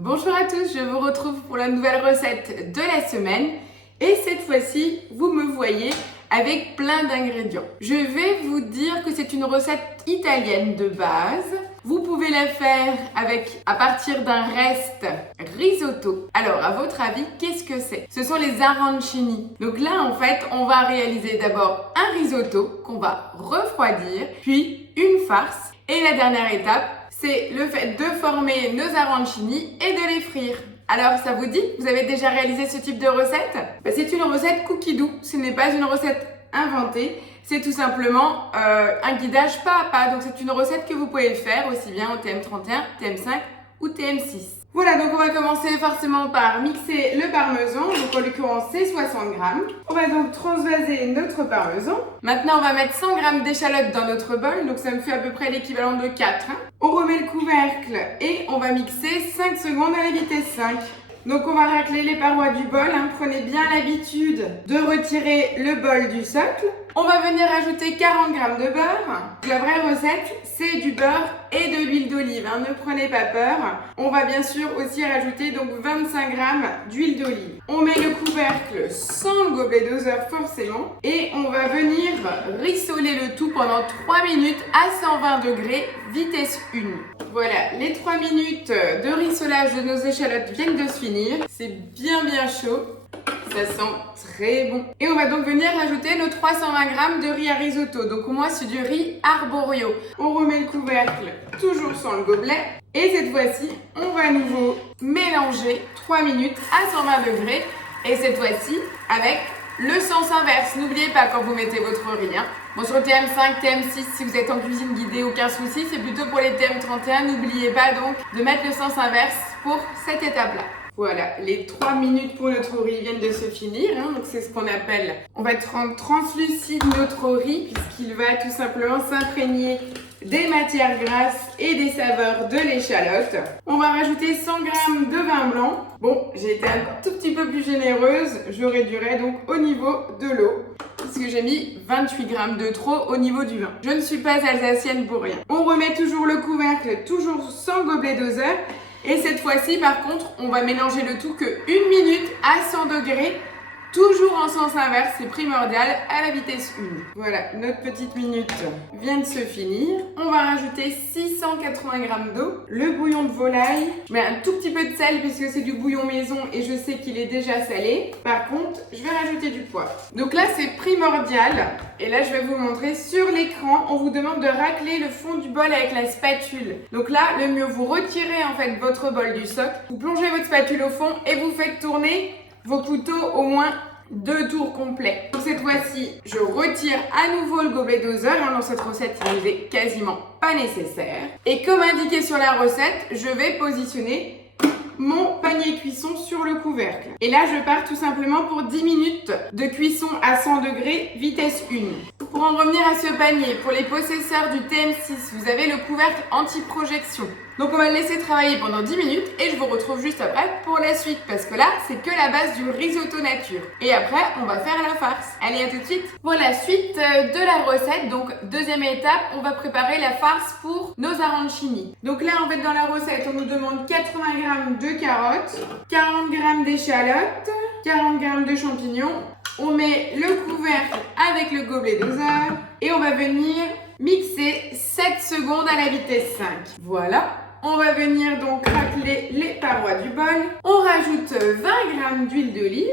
Bonjour à tous, je vous retrouve pour la nouvelle recette de la semaine et cette fois-ci, vous me voyez avec plein d'ingrédients. Je vais vous dire que c'est une recette italienne de base. Vous pouvez la faire à partir d'un reste risotto. Alors, à votre avis, qu'est-ce que c'est? Ce sont les arancini. Donc là, en fait, on va réaliser d'abord un risotto qu'on va refroidir, puis une farce. Et la dernière étape, c'est le fait de former nos arancini et de les frire. Alors, ça vous dit? Vous avez déjà réalisé ce type de recette? C'est une recette cookie doux. Ce n'est pas une recette inventée. C'est tout simplement un guidage pas à pas. Donc, c'est une recette que vous pouvez faire aussi bien au TM31, TM5 ou TM6. Voilà, donc on va commencer forcément par mixer le parmesan. Donc, en l'occurrence, c'est 60 grammes. On va donc transvaser notre parmesan. Maintenant, on va mettre 100 grammes d'échalotes dans notre bol. Donc, ça me fait à peu près l'équivalent de 4. On remet le couvercle et on va mixer 5 secondes à la vitesse 5. Donc on va racler les parois du bol, Prenez bien l'habitude de retirer le bol du socle. On va venir ajouter 40 g de beurre. La vraie recette, c'est du beurre et de l'huile d'olive, Ne prenez pas peur. On va bien sûr aussi rajouter donc 25 g d'huile d'olive. On met le couvercle sans le gobelet doseur forcément. Et on va venir rissoler le tout pendant 3 minutes à 120 degrés, vitesse 1. Voilà, les 3 minutes de rissolage de nos échalotes viennent de se finir. C'est bien chaud. Ça sent très bon. Et on va donc venir ajouter nos 320 g de riz à risotto. Donc moi, c'est du riz arborio. On remet le couvercle, toujours sans le gobelet. Et cette fois-ci, on va à nouveau mélanger 3 minutes à 120 degrés. Et cette fois-ci, avec le sens inverse. N'oubliez pas quand vous mettez votre riz. Bon, sur TM5, TM6, si vous êtes en cuisine guidée, aucun souci. C'est plutôt pour les TM31. N'oubliez pas donc de mettre le sens inverse pour cette étape-là. Voilà, les 3 minutes pour notre riz viennent de se finir. Donc c'est ce qu'on appelle, on va rendre translucide notre riz puisqu'il va tout simplement s'imprégner des matières grasses et des saveurs de l'échalote. On va rajouter 100 g de vin blanc. Bon, j'ai été un tout petit peu plus généreuse. Je réduirai donc au niveau de l'eau puisque j'ai mis 28 g de trop au niveau du vin. Je ne suis pas alsacienne pour rien. On remet toujours le couvercle, toujours sans gobelet doseur. Et cette fois-ci, par contre, on va mélanger le tout que 1 minute à 100 degrés, toujours en sens inverse, c'est primordial, à la vitesse 1. Voilà, notre petite minute vient de se finir. On va rajouter 680 g d'eau, le bouillon de volaille. Je mets un tout petit peu de sel puisque c'est du bouillon maison et je sais qu'il est déjà salé. Par contre, je vais rajouter du poivre. Donc là, c'est primordial. Et là, je vais vous montrer sur l'écran, on vous demande de racler le fond du bol avec la spatule. Donc là, le mieux, vous retirez en fait votre bol du socle, vous plongez votre spatule au fond et vous faites tourner vos couteaux au moins 2 tours complets. Donc cette fois-ci, je retire à nouveau le gobelet doseur. Dans cette recette, il nous est quasiment pas nécessaire. Et comme indiqué sur la recette, je vais positionner mon panier cuisson sur le couvercle. Et là, je pars tout simplement pour 10 minutes de cuisson à 100 degrés, vitesse 1. Pour en revenir à ce panier, pour les possesseurs du TM6, vous avez le couvercle anti-projection. Donc on va le laisser travailler pendant 10 minutes et je vous retrouve juste après pour la suite parce que là, c'est que la base du risotto nature. Et après, on va faire la farce. Allez, à tout de suite. Voilà, suite de la recette. Donc, deuxième étape, on va préparer la farce pour nos arancini. Donc là, en fait, dans la recette, on nous demande 80 g de carottes, 40 g d'échalotes, 40 g de champignons. On met le couvercle avec le gobelet doseur et on va venir mixer 7 secondes à la vitesse 5. Voilà. On va venir donc racler les parois du bol. On rajoute 20 g d'huile d'olive.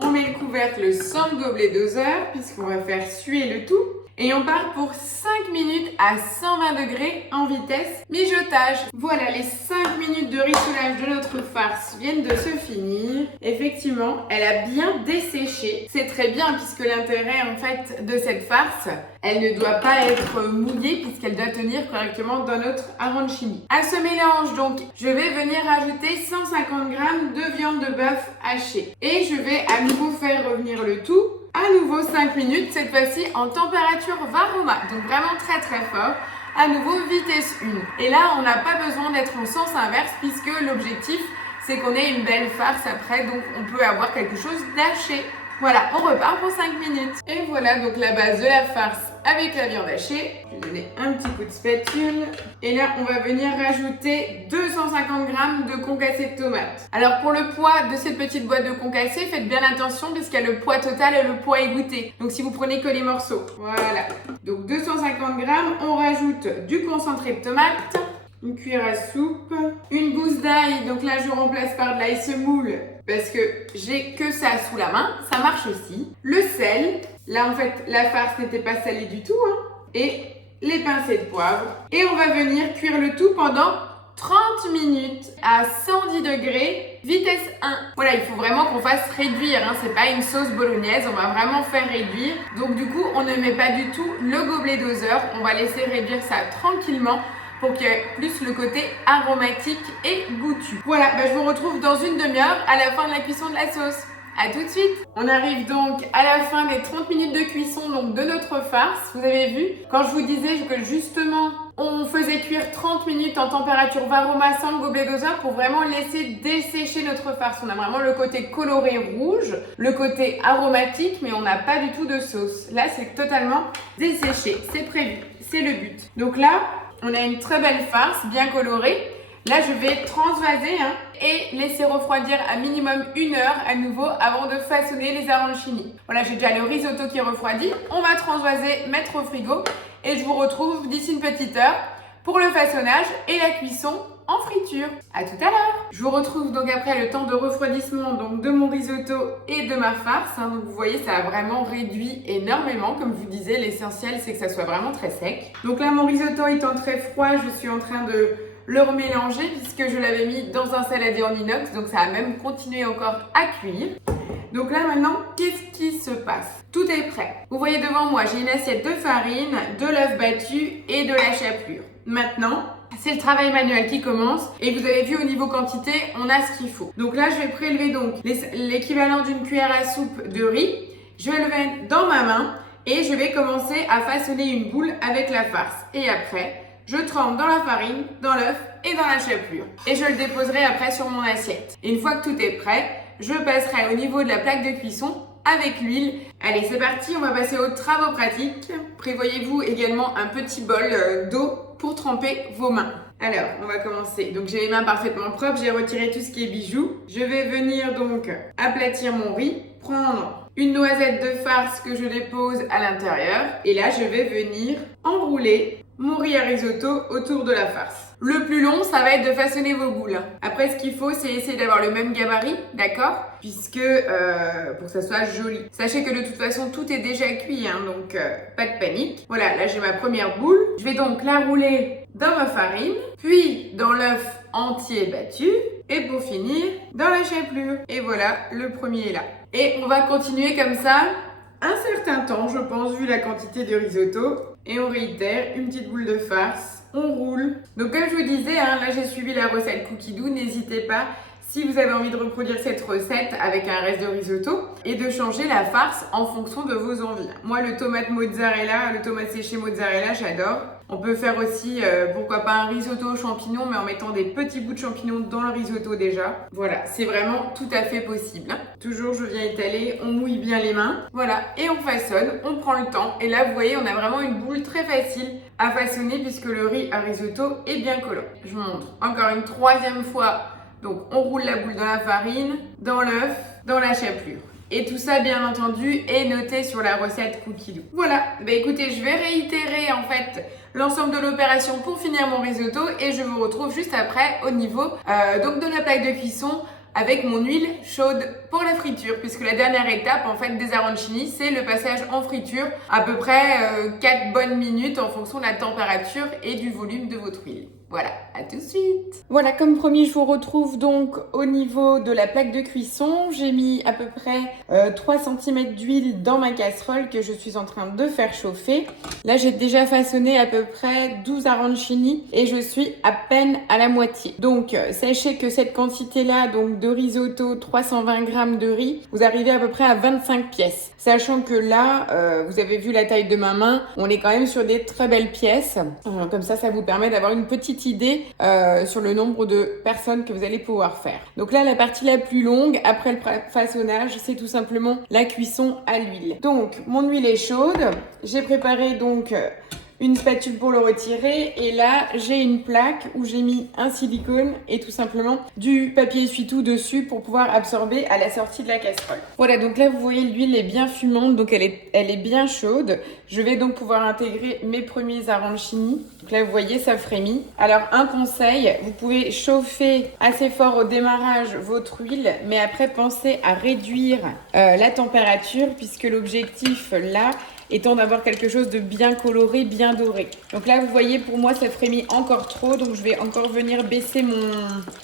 On met le couvercle sans le gobelet doseur puisqu'on va faire suer le tout. Et on part pour 5 minutes à 120 degrés en vitesse mijotage. Voilà, les 5 minutes de rissolage de notre farce viennent de se finir. Effectivement, elle a bien desséché. C'est très bien puisque l'intérêt en fait de cette farce, elle ne doit pas être mouillée puisqu'elle doit tenir correctement dans notre arancini. À ce mélange donc, je vais venir ajouter 150 g de viande de bœuf hachée. Et je vais à nouveau faire revenir le tout. À nouveau 5 minutes, cette fois-ci en température Varoma, donc vraiment très fort. À nouveau vitesse 1. Et là, on n'a pas besoin d'être en sens inverse puisque l'objectif, c'est qu'on ait une belle farce après, donc on peut avoir quelque chose d'haché. Voilà, on repart pour 5 minutes. Et voilà donc la base de la farce avec la viande hachée. Je vais donner un petit coup de spatule. Et là, on va venir rajouter 250 g de concassé de tomates. Alors pour le poids de cette petite boîte de concassé, faites bien attention puisqu'il y a le poids total et le poids égoutté. Donc si vous prenez que les morceaux. Voilà. Donc 250 g, on rajoute du concentré de tomate, une cuillère à soupe, une gousse d'ail. Donc là, je remplace par de l'ail semoule parce que j'ai que ça sous la main. Ça marche aussi. Le sel. Là, en fait, la farce n'était pas salée du tout. Et les pincées de poivre. Et on va venir cuire le tout pendant 30 minutes à 110 degrés, vitesse 1. Voilà, il faut vraiment qu'on fasse réduire, c'est pas une sauce bolognaise, on va vraiment faire réduire. Donc du coup, on ne met pas du tout le gobelet doseur, on va laisser réduire ça tranquillement pour qu'il y ait plus le côté aromatique et goûtu. Voilà, je vous retrouve dans une demi-heure à la fin de la cuisson de la sauce. A tout de suite. On arrive donc à la fin des 30 minutes de cuisson donc de notre farce. Vous avez vu, quand je vous disais que justement on faisait cuire 30 minutes en température Varoma sans le gobelet doseur pour vraiment laisser dessécher notre farce. On a vraiment le côté coloré rouge, le côté aromatique, mais on n'a pas du tout de sauce. Là, c'est totalement desséché. C'est prévu, c'est le but. Donc là, on a une très belle farce, bien colorée. Là, je vais transvaser et laisser refroidir à minimum 1 heure à nouveau avant de façonner les arancini. Voilà, j'ai déjà le risotto qui est refroidi. On va transvaser, mettre au frigo et je vous retrouve d'ici une petite heure pour le façonnage et la cuisson en friture. À tout à l'heure. Je vous retrouve donc après le temps de refroidissement donc de mon risotto et de ma farce. Donc vous voyez, ça a vraiment réduit énormément. Comme je vous disais, l'essentiel c'est que ça soit vraiment très sec. Donc là, mon risotto étant très froid, je suis en train de le remélanger puisque je l'avais mis dans un saladier en inox, donc ça a même continué encore à cuire. Donc là maintenant, qu'est-ce qui se passe? Tout est prêt. Vous voyez devant moi, j'ai une assiette de farine, de l'œuf battu et de la chapelure. Maintenant, c'est le travail manuel qui commence et vous avez vu au niveau quantité, on a ce qu'il faut. Donc là, je vais prélever donc l'équivalent d'une cuillère à soupe de riz. Je vais le mettre dans ma main et je vais commencer à façonner une boule avec la farce. Et après, je trempe dans la farine, dans l'œuf et dans la chapelure. Et je le déposerai après sur mon assiette. Et une fois que tout est prêt, je passerai au niveau de la plaque de cuisson avec l'huile. Allez, c'est parti, on va passer aux travaux pratiques. Prévoyez-vous également un petit bol d'eau pour tremper vos mains. Alors, on va commencer. Donc, j'ai les mains parfaitement propres, j'ai retiré tout ce qui est bijoux. Je vais venir donc aplatir mon riz, prendre une noisette de farce que je dépose à l'intérieur. Et là, je vais venir enrouler mon riz à risotto autour de la farce. Le plus long, ça va être de façonner vos boules. Après, ce qu'il faut, c'est essayer d'avoir le même gabarit, d'accord? Puisque, pour que ça soit joli. Sachez que de toute façon, tout est déjà cuit, donc pas de panique. Voilà, là j'ai ma première boule. Je vais donc la rouler dans ma farine, puis dans l'œuf entier battu, et pour finir, dans la chapelure. Et voilà, le premier est là. Et on va continuer comme ça un certain temps, je pense, vu la quantité de risotto. Et on réitère, une petite boule de farce, on roule. Donc comme je vous disais, là j'ai suivi la recette Cookie Dough, n'hésitez pas si vous avez envie de reproduire cette recette avec un reste de risotto et de changer la farce en fonction de vos envies. Moi, le tomate mozzarella, le tomate séché mozzarella, j'adore. On peut faire aussi, pourquoi pas un risotto aux champignons, mais en mettant des petits bouts de champignons dans le risotto déjà. Voilà, c'est vraiment tout à fait possible. Toujours, je viens étaler, on mouille bien les mains. Voilà, et on façonne, on prend le temps. Et là, vous voyez, on a vraiment une boule très facile à façonner puisque le riz à risotto est bien collant. Je vous montre encore une troisième fois. Donc, on roule la boule dans la farine, dans l'œuf, dans la chapelure. Et tout ça, bien entendu, est noté sur la recette Cookie Dough. Voilà, écoutez, je vais réitérer en fait l'ensemble de l'opération pour finir mon risotto et je vous retrouve juste après au niveau donc de la plaque de cuisson avec mon huile chaude pour la friture, puisque la dernière étape en fait des arancini, c'est le passage en friture, à peu près 4 bonnes minutes en fonction de la température et du volume de votre huile. Voilà, à tout de suite. Voilà, comme promis, je vous retrouve donc au niveau de la plaque de cuisson. J'ai mis à peu près 3 cm d'huile dans ma casserole que je suis en train de faire chauffer. Là, j'ai déjà façonné à peu près 12 arancini et je suis à peine à la moitié. Donc, sachez que cette quantité-là, donc de risotto, 320 g de riz, vous arrivez à peu près à 25 pièces. Sachant que là, vous avez vu la taille de ma main, on est quand même sur des très belles pièces. Comme ça vous permet d'avoir une petite petite idée sur le nombre de personnes que vous allez pouvoir faire. Donc là, la partie la plus longue, après le façonnage, c'est tout simplement la cuisson à l'huile. Donc, mon huile est chaude. J'ai préparé donc une spatule pour le retirer et là j'ai une plaque où j'ai mis un silicone et tout simplement du papier essuie-tout dessus pour pouvoir absorber à la sortie de la casserole. Voilà, donc là vous voyez l'huile est bien fumante, donc elle est bien chaude. Je vais donc pouvoir intégrer mes premiers arancini. Donc là vous voyez ça frémit. Alors un conseil, vous pouvez chauffer assez fort au démarrage votre huile, mais après pensez à réduire la température puisque l'objectif là étant d'avoir quelque chose de bien coloré, bien doré. Donc là, vous voyez, pour moi, ça frémit encore trop, donc je vais encore venir baisser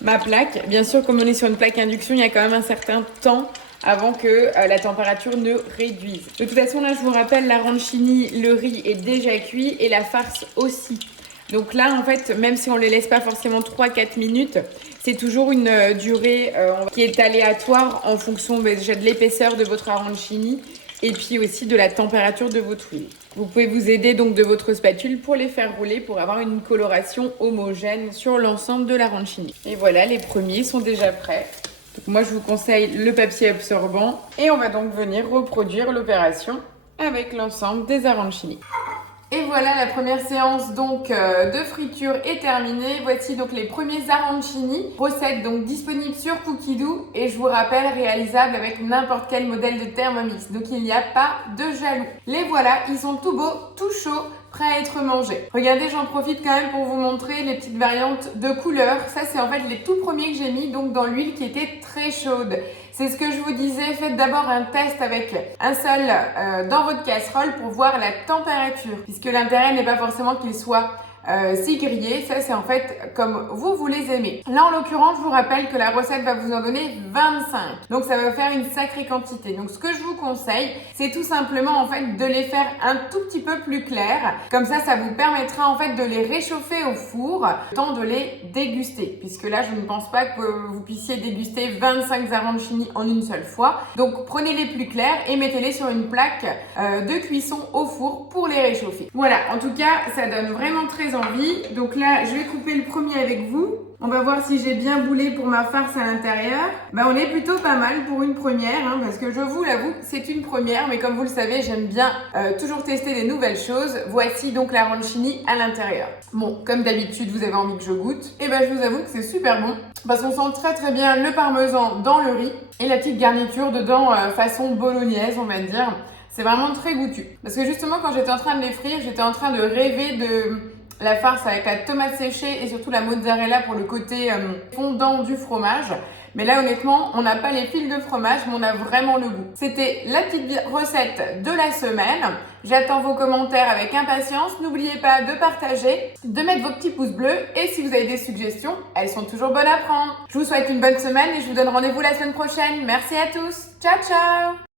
ma plaque. Bien sûr, comme on est sur une plaque induction, il y a quand même un certain temps avant que la température ne réduise. De toute façon, là, je vous rappelle, l'arancini, le riz est déjà cuit et la farce aussi. Donc là, en fait, même si on ne les laisse pas forcément 3-4 minutes, c'est toujours une durée qui est aléatoire en fonction déjà de l'épaisseur de votre arancini et puis aussi de la température de votre huile. Vous pouvez vous aider donc de votre spatule pour les faire rouler pour avoir une coloration homogène sur l'ensemble de l'arancini. Et voilà, les premiers sont déjà prêts. Donc moi, je vous conseille le papier absorbant et on va donc venir reproduire l'opération avec l'ensemble des arancini. Et voilà, la première séance donc de friture est terminée. Voici donc les premiers arancini, recette donc disponible sur Cookidoo et je vous rappelle réalisable avec n'importe quel modèle de Thermomix. Donc il n'y a pas de jaloux. Les voilà, ils sont tout beaux, tout chauds, prêts à être mangés. Regardez, j'en profite quand même pour vous montrer les petites variantes de couleurs. Ça c'est en fait les tout premiers que j'ai mis donc dans l'huile qui était très chaude. C'est ce que je vous disais, faites d'abord un test avec un seul dans votre casserole pour voir la température. Puisque l'intérêt n'est pas forcément qu'il soit si grillé, ça c'est en fait comme vous les aimez. Là en l'occurrence, je vous rappelle que la recette va vous en donner 25. Donc ça va faire une sacrée quantité. Donc ce que je vous conseille, c'est tout simplement en fait de les faire un tout petit peu plus clairs. Comme ça vous permettra en fait de les réchauffer au four, le temps de les déguster. Puisque là je ne pense pas que vous puissiez déguster 25 arancini en une seule fois. Donc prenez les plus clairs et mettez-les sur une plaque de cuisson au four pour les réchauffer. Voilà, en tout cas ça donne vraiment très envie. Donc là, je vais couper le premier avec vous. On va voir si j'ai bien boulé pour ma farce à l'intérieur. On est plutôt pas mal pour une première, hein, parce que je vous l'avoue, c'est une première, mais comme vous le savez, j'aime bien toujours tester des nouvelles choses. Voici donc l'arancini à l'intérieur. Bon, comme d'habitude, vous avez envie que je goûte. Et je vous avoue que c'est super bon, parce qu'on sent très très bien le parmesan dans le riz et la petite garniture dedans façon bolognaise, on va dire. C'est vraiment très goûtu. Parce que justement, quand j'étais en train de les frire, j'étais en train de rêver de la farce avec la tomate séchée et surtout la mozzarella pour le côté fondant du fromage. Mais là, honnêtement, on n'a pas les fils de fromage, mais on a vraiment le goût. C'était la petite recette de la semaine. J'attends vos commentaires avec impatience. N'oubliez pas de partager, de mettre vos petits pouces bleus. Et si vous avez des suggestions, elles sont toujours bonnes à prendre. Je vous souhaite une bonne semaine et je vous donne rendez-vous la semaine prochaine. Merci à tous. Ciao, ciao!